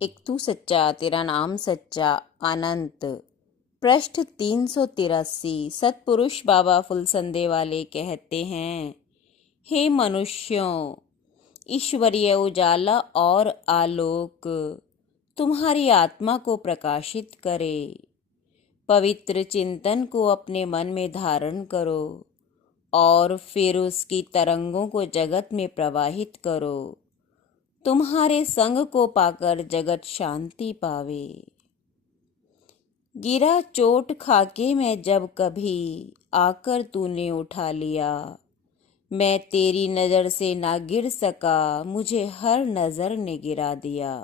एक तू सच्चा तेरा नाम सच्चा अनंत। पृष्ठ 383। सतपुरुष बाबा फुलसंदे वाले कहते हैं, हे मनुष्यों, ईश्वरीय उजाला और आलोक तुम्हारी आत्मा को प्रकाशित करे। पवित्र चिंतन को अपने मन में धारण करो और फिर उसकी तरंगों को जगत में प्रवाहित करो। तुम्हारे संग को पाकर जगत शांति पावे। गिरा चोट खाके मैं जब कभी, आकर तूने उठा लिया। मैं तेरी नज़र से ना गिर सका, मुझे हर नज़र ने गिरा दिया।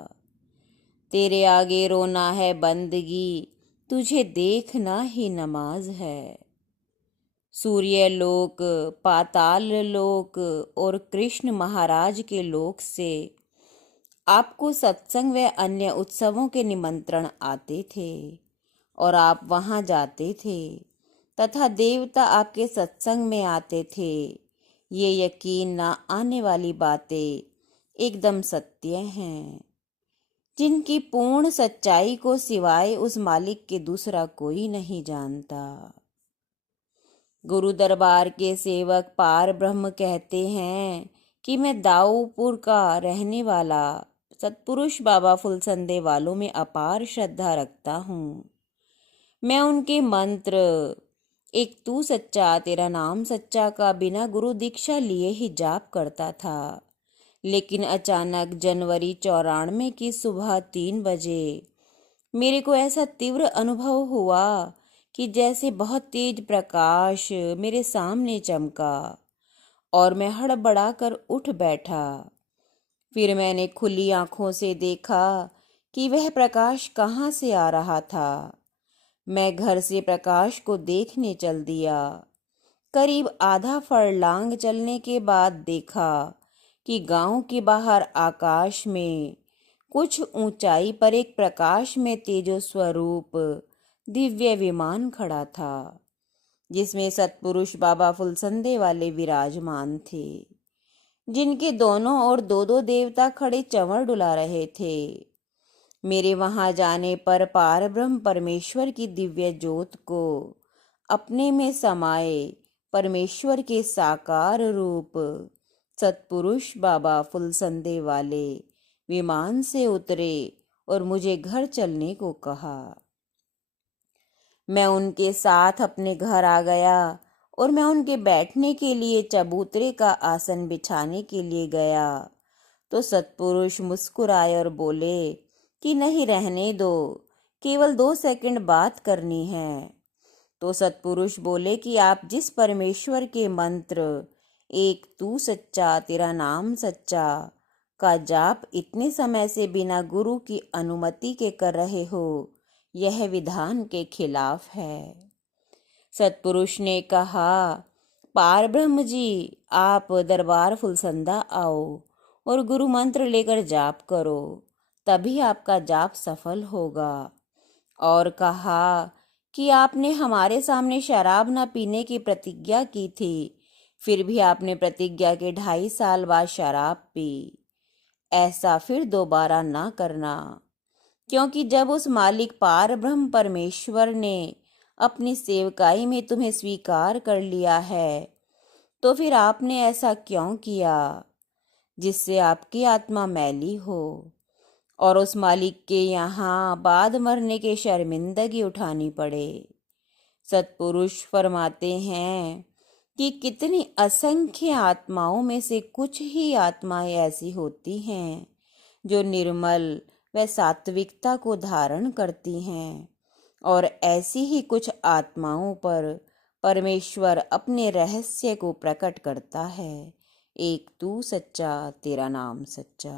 तेरे आगे रोना है बंदगी, तुझे देखना ही नमाज है। सूर्य लोक, पाताल लोक और कृष्ण महाराज के लोक से आपको सत्संग व अन्य उत्सवों के निमंत्रण आते थे और आप वहां जाते थे तथा देवता आपके सत्संग में आते थे। ये यकीन ना आने वाली बातें एकदम सत्य हैं, जिनकी पूर्ण सच्चाई को सिवाय उस मालिक के दूसरा कोई नहीं जानता। गुरु दरबार के सेवक पार ब्रह्म कहते हैं कि मैं दाऊपुर का रहने वाला सतपुरुष बाबा फुलसंदे वालों में अपार श्रद्धा रखता हूँ। मैं उनके मंत्र एक तू सच्चा तेरा नाम सच्चा का बिना गुरु दीक्षा लिए ही जाप करता था, लेकिन अचानक जनवरी 94 की सुबह 3 बजे मेरे को ऐसा तीव्र अनुभव हुआ कि जैसे बहुत तेज प्रकाश मेरे सामने चमका और मैं हड़बड़ा कर उठ बैठा। फिर मैंने खुली आंखों से देखा कि वह प्रकाश कहाँ से आ रहा था। मैं घर से प्रकाश को देखने चल दिया। करीब आधा फरलांग चलने के बाद देखा कि गांव के बाहर आकाश में कुछ ऊंचाई पर एक प्रकाश में तेजो स्वरूप दिव्य विमान खड़ा था, जिसमें सतपुरुष बाबा फुलसंदे वाले विराजमान थे, जिनके दोनों ओर दो दो देवता खड़े चंवर डुला रहे थे। मेरे वहां जाने पर पार ब्रह्म परमेश्वर की दिव्य ज्योत को अपने में समाये परमेश्वर के साकार रूप सतपुरुष बाबा फुलसंदे वाले विमान से उतरे और मुझे घर चलने को कहा। मैं उनके साथ अपने घर आ गया और मैं उनके बैठने के लिए चबूतरे का आसन बिछाने के लिए गया तो सतपुरुष मुस्कुराए और बोले कि नहीं, रहने दो, केवल 2 सेकंड बात करनी है। तो सतपुरुष बोले कि आप जिस परमेश्वर के मंत्र एक तू सच्चा तेरा नाम सच्चा का जाप इतने समय से बिना गुरु की अनुमति के कर रहे हो, यह विधान के खिलाफ है। सतपुरुष ने कहा, पार ब्रह्म जी, आप दरबार फुलसंदा आओ और गुरु मंत्र लेकर जाप करो, तभी आपका जाप सफल होगा। और कहा कि आपने हमारे सामने शराब न पीने की प्रतिज्ञा की थी, फिर भी आपने प्रतिज्ञा के 2.5 साल बाद शराब पी। ऐसा फिर दोबारा ना करना, क्योंकि जब उस मालिक पार ब्रह्म परमेश्वर ने अपनी सेवकाई में तुम्हें स्वीकार कर लिया है, तो फिर आपने ऐसा क्यों किया जिससे आपकी आत्मा मैली हो और उस मालिक के यहाँ बाद मरने के शर्मिंदगी उठानी पड़े। सतपुरुष फरमाते हैं कि कितनी असंख्य आत्माओं में से कुछ ही आत्माएं ऐसी होती हैं जो निर्मल व सात्विकता को धारण करती हैं, और ऐसी ही कुछ आत्माओं पर परमेश्वर अपने रहस्य को प्रकट करता है। एक तू सच्चा तेरा नाम सच्चा।